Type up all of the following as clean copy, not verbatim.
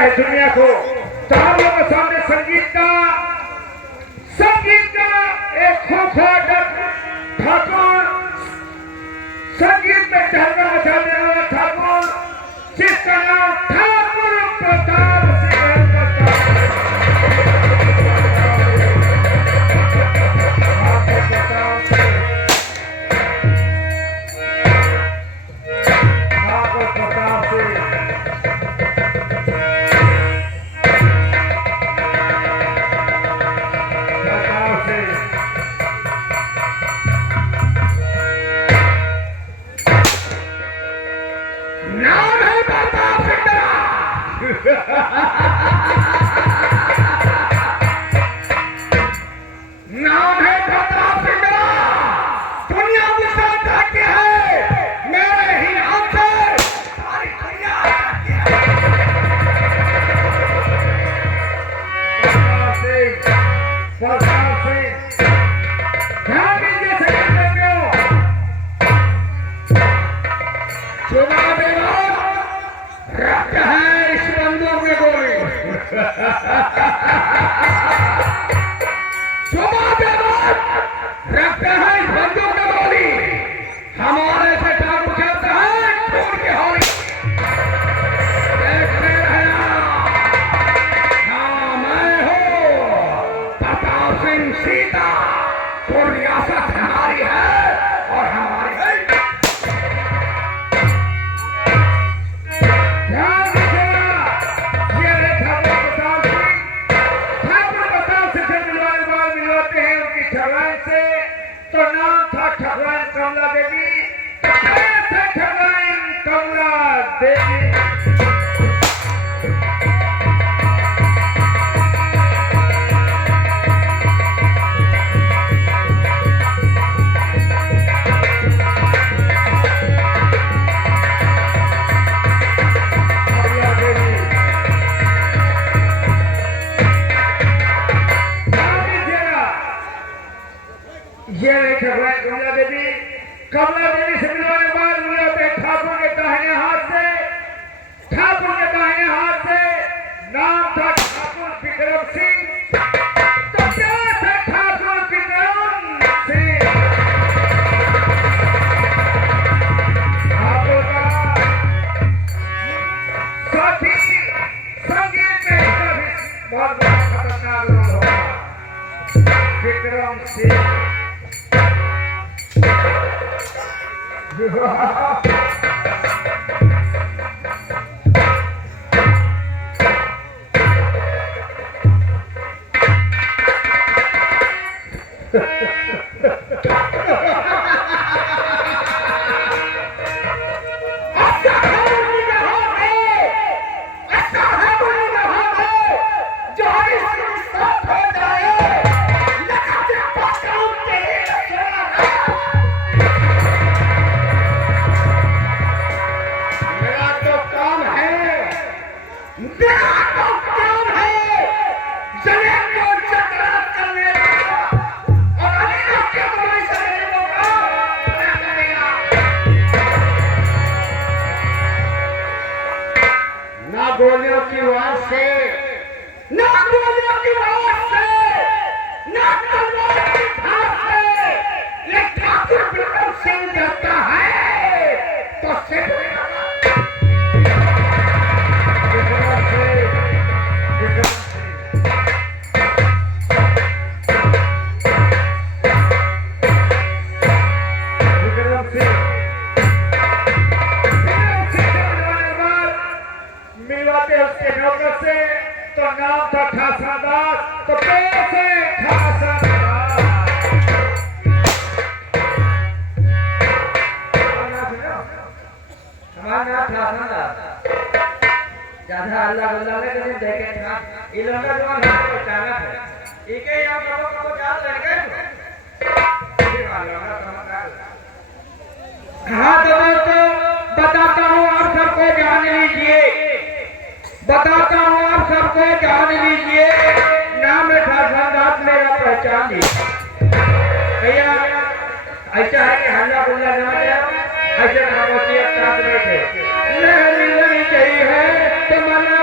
है दुनिया को। तो हम लोग के सामने संगीत का एक खोखला ठाकुर, संगीत में टहलना मचाने वाला ठाकुर, जिसका नाम ठाकुर प्रताप सिंह है। नाम है प्रताप सिंह, दुनिया मुझसे डरती है, मेरे ही नाम से सारी दुनिया डरती है। प्रताप सिंह ध्यान दीजिए सेक्रेटरी को, चुना देना रक्त है इस बंदूक में गोली। रखते हैं इस बंदूक में गोली, हमारे से ठाकुर खेलते हैं खून की होली। देखते रहना, हाँ मैं हूँ प्रताप सिंह सीता, तो रियासत हमारी है और हमारी है। ध्यान दीजिएगा, ये है ठाकुर प्रताप सिंह। ठाकुर प्रताप सिंह से मिलवाते हैं उनकी ठगवाई से, तो नाम था ठगवाई कमला देवी, ठगवाई कमला देवी। ये ठगवाई कमला देवी, कमला देवी से मिलवाने के बाद मिलते ठाकुर के दाहिने हाथ से, ठाकुर के दाहिने हाथ से नाम था ठाकुर विक्रम सिंह। तो क्या था ठाकुर विक्रम सिंह? ठाकुर का साथी संगीत में इसका भी बहुत बड़ा खतरनाक रोल होगा, विक्रम सिंह। गोलियों की आवाज से, ना गोलियों की आवाज से, ना तलवार की धार से, ये ठाकुर विक्रम सिंह जाता है तो सिर्फ मिलवाते उसके नौकर से, तो नाम था ठासा दास। तो कैसे ठासा दास, हमारा नाम ठासा दास, ज्यादा अल्लाह अल्लाह में कहीं देखे था, ये लोग का जो नाम पहचाना है, इके यहाँ कबो जान लगे। हाँ तो मैं तो बताता हूँ, आप सबको जान लीजिए, बताता हूँ आप सबको जान लीजिए, नाम है ठासा दास, मेरा पहचान लीजिए भैया। ऐसा है कि हल्ला गुल्ला ना जाए, ऐसे खामोशी एक साथ बैठे, लहरी लहरी चाहिए है तो मनवा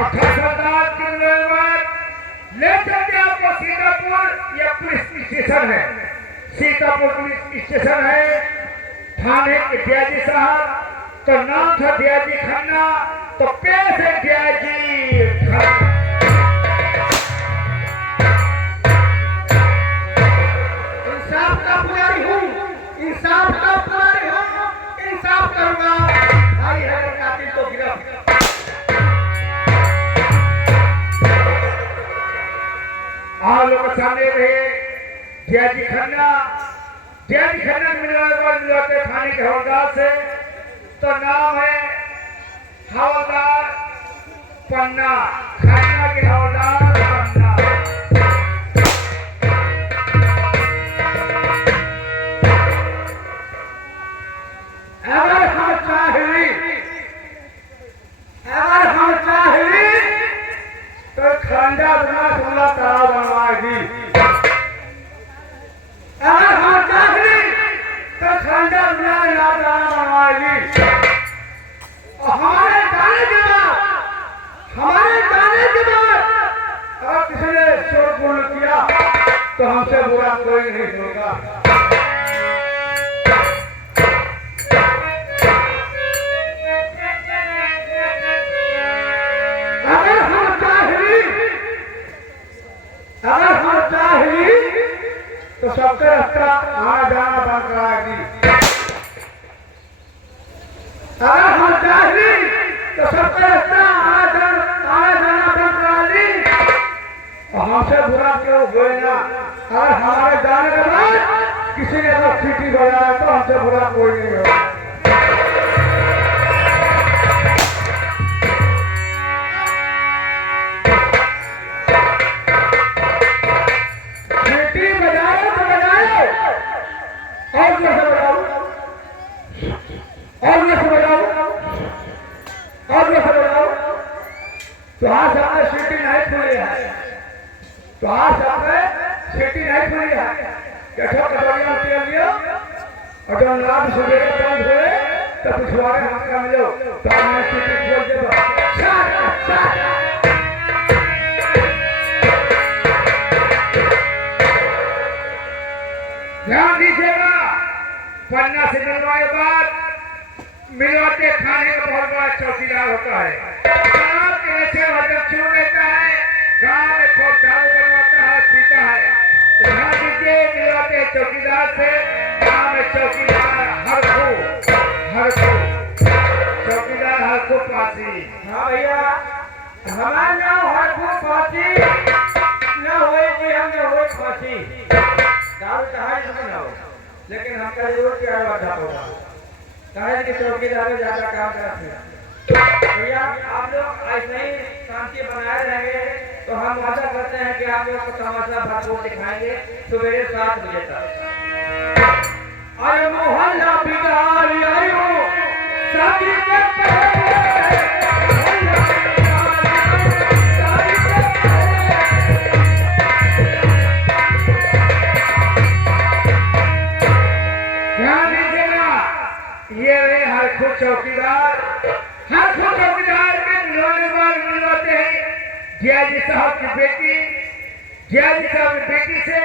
और सरदार के बाद ले चलते आपको सीतापुर। यह पुलिस स्टेशन है, सीतापुर पुलिस स्टेशन है। थाने के डीआईजी साहब तो नाम था डीआईजी खन्ना, तो पेश है डीआईजी खन्ना। इंसाफ का पुजारी हूँ, इंसाफ का पुजारी हूँ, इंसाफ करूंगा। भाई है कातिल को गिरफ्त। आप लोग के सामने रहे डीआईजी खन्ना। डीआईजी खन्ना मिलवाते थाने के हवलदार से, तो नाम है हवलदार पन्ना, खन्ना के हवलदार पन्ना। अगर हम चाहे तो खंडा बना सोना तालाब बनवाएगी। अगर हम चाहे तो खंडा बना तालाब बनवाएगी। और हमारे जाने के बाद अगर किसी ने शोरगुल किया तो हमसे बुरा कोई नहीं होगा। अगर हम चाहे तो सबसे रास्ता आना जाना बंद कराएगी। अगर हम चाहे तो सबसे रास्ता आना जाना बंद कराएगी। और हमसे बुरा क्यों बोलेगा? अगर हमारे जाने के बाद किसी ने अगर सीटी बजाया तो हमसे बुरा कोई नहीं होगा। तो आज हमने सीटी नहीं खुली है, तो आज हमने सीटी नहीं खुली है। कैठो कटोरिया में तेल लियो और जब रात सवेरे बंद हुए तो पिछवाड़े हाथ का मिलो तो हमने सीटी खोल दे। ध्यान दीजिएगा, पन्ना से मिलवाए बाद मिलवाते खाने का बहुत बड़ा चौकीदार होता है। छू लेता है, गाँव में खूब दारू बनवाता है, पीता है। तो ध्यान दीजिए, मिलवाते चौकीदार से गाँव में चौकीदार चौकीदार हरखू पासी। हाँ भैया, हमारे नाम हरखू पासी न हुए कि हम न हुए फांसी। दारू चाहे न हो, लेकिन हमका जरूर प्यार बढ़ा होगा। कहे कि चौकीदार ज्यादा काम करते हैं। भैया आप लोग ऐसे ही शांति बनाए रहेंगे तो हम वादा करते हैं कि आप लोग को तमाशा भरपूर दिखाएंगे सुबह 7 बजे तक। अरे मोहल्ला बिगाड़ी आई हो शादी के पहले। ध्यान दीजिएगा, ये रहे हरखू चौकीदार। हरखू चौकीदार के मिलवाते हैं डीआईजी साहब की बेटी। डीआईजी साहब की बेटी से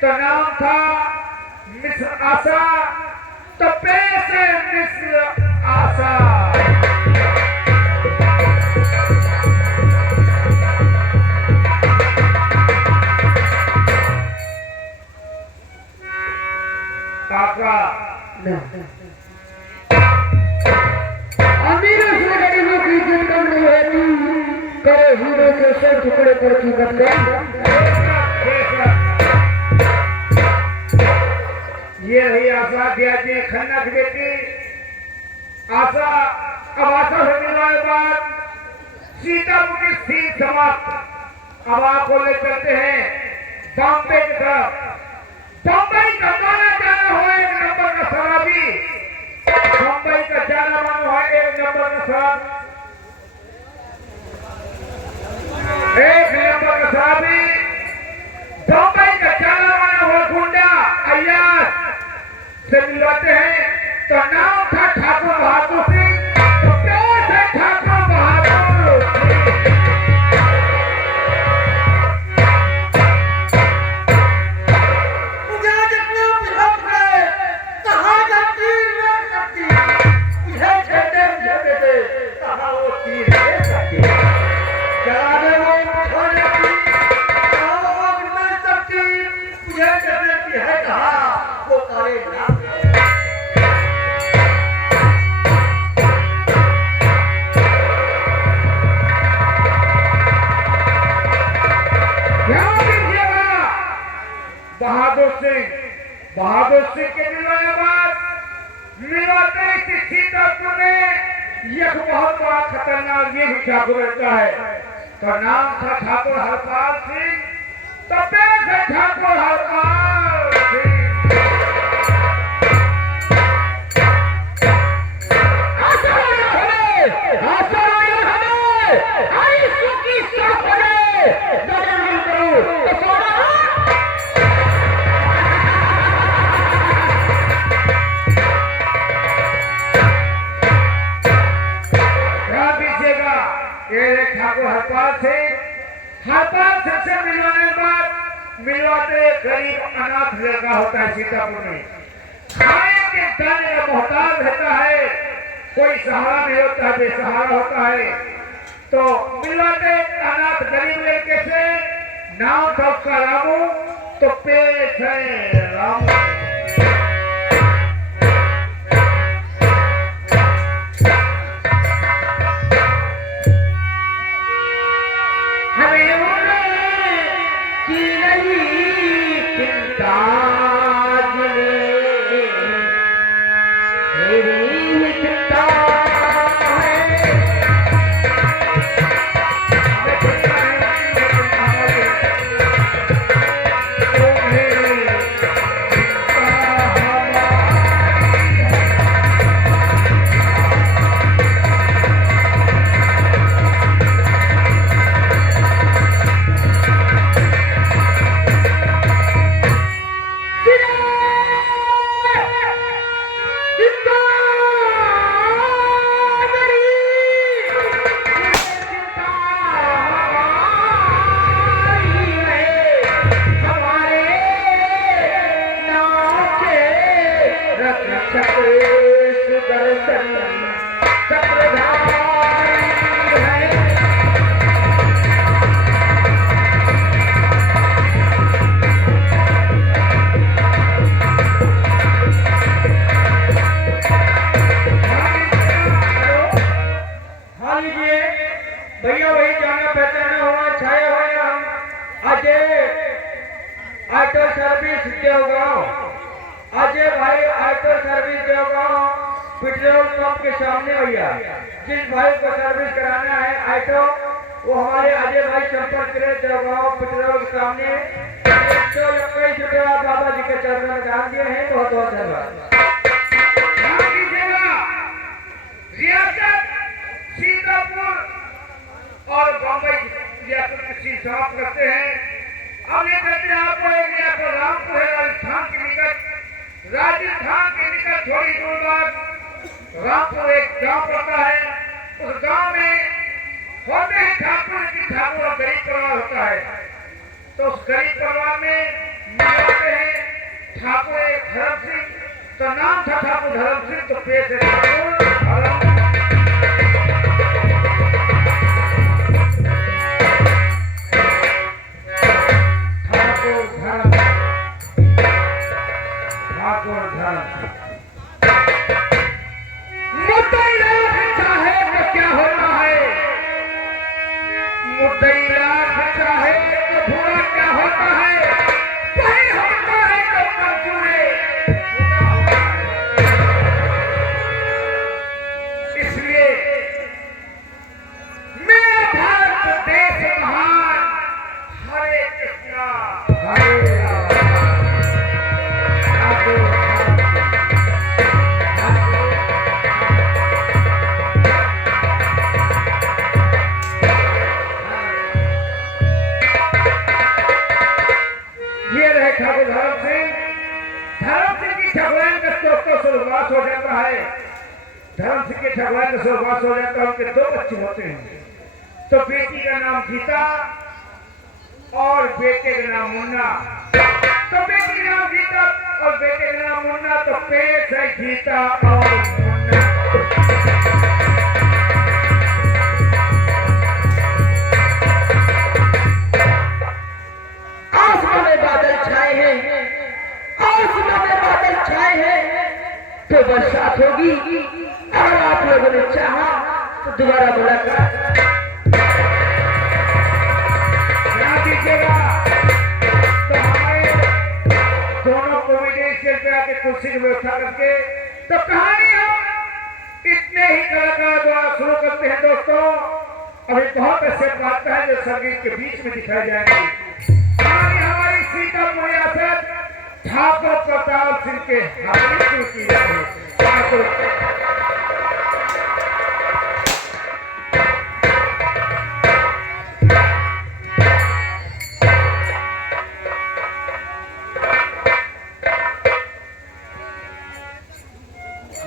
तो नाम था मिस आशा, तो पेश है मिस आशा। काका हीरो के सर टुकड़े पर की ये रही आशा डीआईजी खन्ना की बेटी आशा। अब आशा से मिलवाए बाद सीतापुर की सीट समाप्त। अब आपको ले चलते हैं बॉम्बे की तरफ। बम्बई का माना जाना हो एक नंबर का शराबी, बम्बई का जाना माना हो एक नंबर का शराब, एक नंबर का शराबी, बम्बई का जाना माना हो गुंडा अय्याज से मिलवाते हैं। तो नाम था ठाकुर बहादुर सिंह, तो पेश है ठाकुर बहादुर सिंह। बहादुर सिंह के मिलने बाद मिलवाते इस सीतापुर में एक बहुत बड़ा खतरनाक ये भी ठाकुर रहता है, तो नाम था ठाकुर हरपाल सिंह, तो पेश है ठाकुर हरपाल सिंह। हरपाल सिंह से मिलवाने के बाद मिलवाते गरीब अनाथ लड़का होता है सीतापुर में, खाने के दाने का मोहताज रहता है, कोई सहारा नहीं होता है, बेसहारा होता है। तो मिलवाते अनाथ गरीब लड़के से नाम था उसका रामू, तो पेश है रामू। पेट्रोल पंप के सामने भैया जिस भाई को सर्विस कराना है ऑटो, वो हमारे अजय भाई संपर्क करें देवगांव पेट्रोल के सामने। 121 रुपया बाबा जी के चरणों में दान दिए हैं, बहुत बहुत धन्यवाद। सीतापुर और बम्बई रियासत में सील करते हैं। अब ये कहते हैं आपको एक रामपुर है राजस्थान के निकट, राजस्थान के निकट थोड़ी दूर बाद रामपुर एक गांव पड़ता है। उस गांव में होते हैं ठाकुर की ठाकुर और गरीब परिवार होता है, तो उस गरीब परिवार में मिलते हैं ठाकुर धर्म सिंह, तो नाम था ठाकुर धर्म सिंह, तो पेश है ठाकुर धर्म। धर्म सिंह के ठगवान का स्वर्गवास हो जाता है। उनके दो बच्चे होते हैं, तो बेटी का नाम गीता और बेटे का नाम मुन्ना। तो बेटी का नाम गीता और बेटे का नाम मुन्ना, तो पेश है गीता और मुन्ना। आसमान में बादल छाए हैं, आसमान में बादल छाए हैं, तो बरसात होगी। अगर आप लोगों ने चाहा तो दोबारा मुलाकात दीजिएगा, तो हमारे करके तो कहानी हम इतने ही कलाकार द्वारा शुरू करते हैं दोस्तों। अभी बहुत ऐसे बात है जो संगीत के बीच में दिखाई जाएंगी। कहानी हमारी सीतापुर रियासत ठाकुर प्रताप सिंह के हाथ में शुरू की जाती है।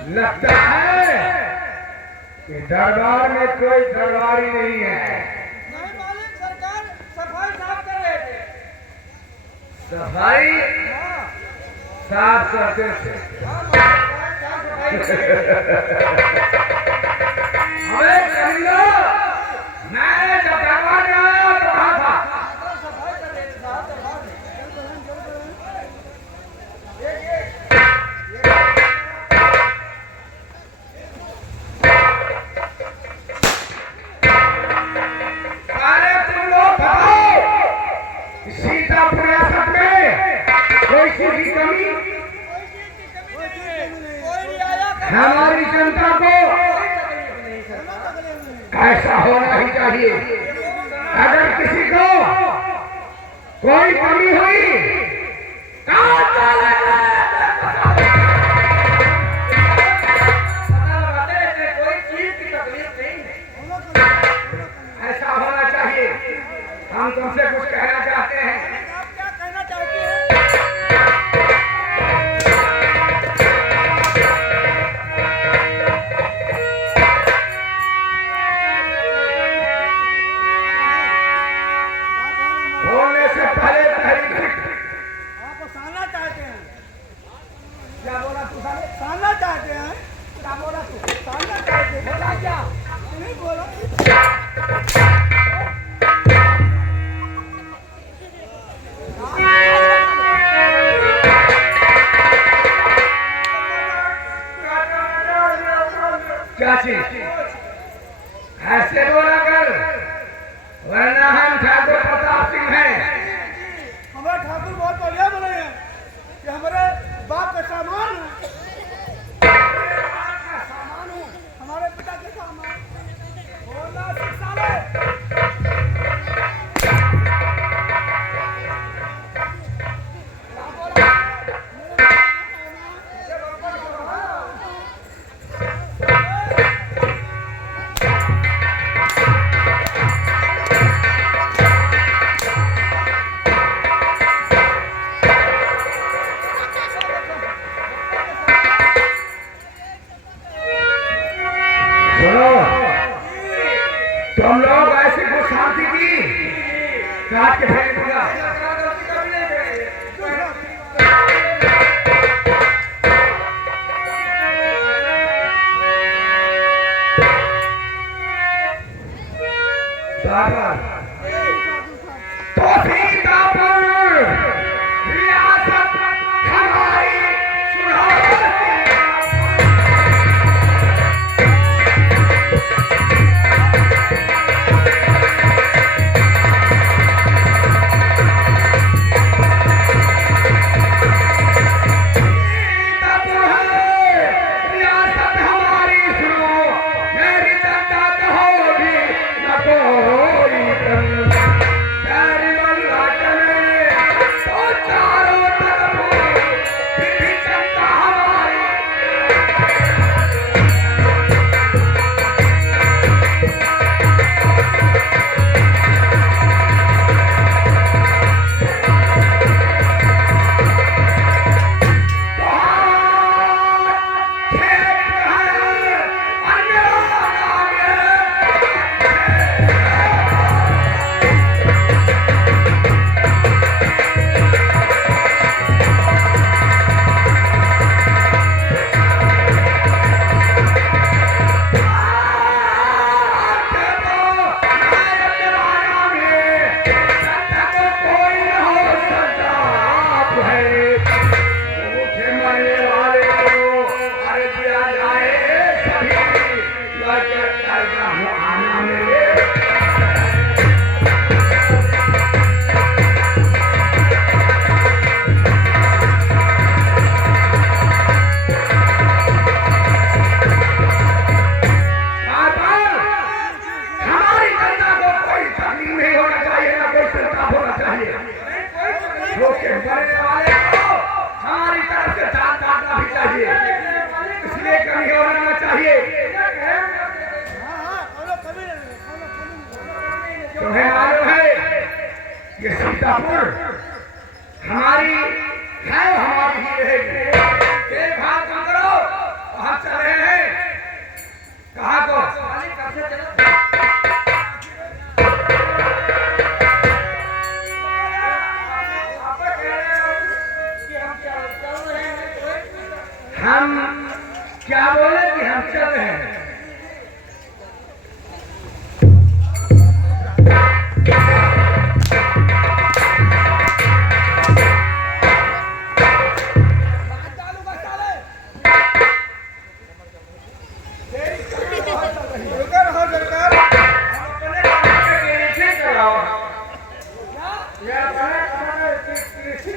लगता है कि दरबार में कोई दरबारी नहीं है। नहीं मालिक, सरकार सफाई साफ कर रहे थे। सफाई हाँ, साफ करते थे। हाँ मालिक, साफ सफाई कर रहे थे। हमें कहियो, मैंने जब दरबार में आया तो कहा था सफाई कर रहे थे साहब दरबार में। अरे तुम लोग बताओ, सीतापुर रियासत में कोई चीज की कमी कोई नहीं आया कर हमारी जनता को ऐसा होना ही चाहिए। अगर किसी को कोई कमी हुई पता लगाते रहते, कोई चीज की तकलीफ नहीं है। ऐसा होना चाहिए। हम तुमसे कुछ कहना चाहते हैं। आप क्या कहना चाहते हैं? बोलने से पहले पहली आप साना चाहते हैं? क्या बोला तू? साना चाहते हैं? क्या बोला तू? साना चाहते हैं? बोला क्या? नहीं बोला। क्या चीज ऐसे बोला कर, वरना हम ठाकुर प्रताप सिंह हैं। हमारे ठाकुर बहुत बढ़िया बने हैं कि हमारे बाप का सामान है। हमारे पिता के सामान बोला शिक्षा ले। सुनो, तुम लोग ऐसे को शांति की काट के फेंक दूंगा। तो सीतापुर रियासत हमारी सुरक्षा कोई तुम्हें मालूम है ये सीतापुर हमारी है, हमारी ही रहेगी। एक भाग काम करो, हम चल रहे हैं। कहाँ को? खाली कैसे चलो? आप कह रहे हो कि हम चल रहे हैं, हम क्या बोले कि हम चल रहे हैं? रुकर हो सरकार, हम अपने काम के नीचे चलाओ। ये अपने काम के नीचे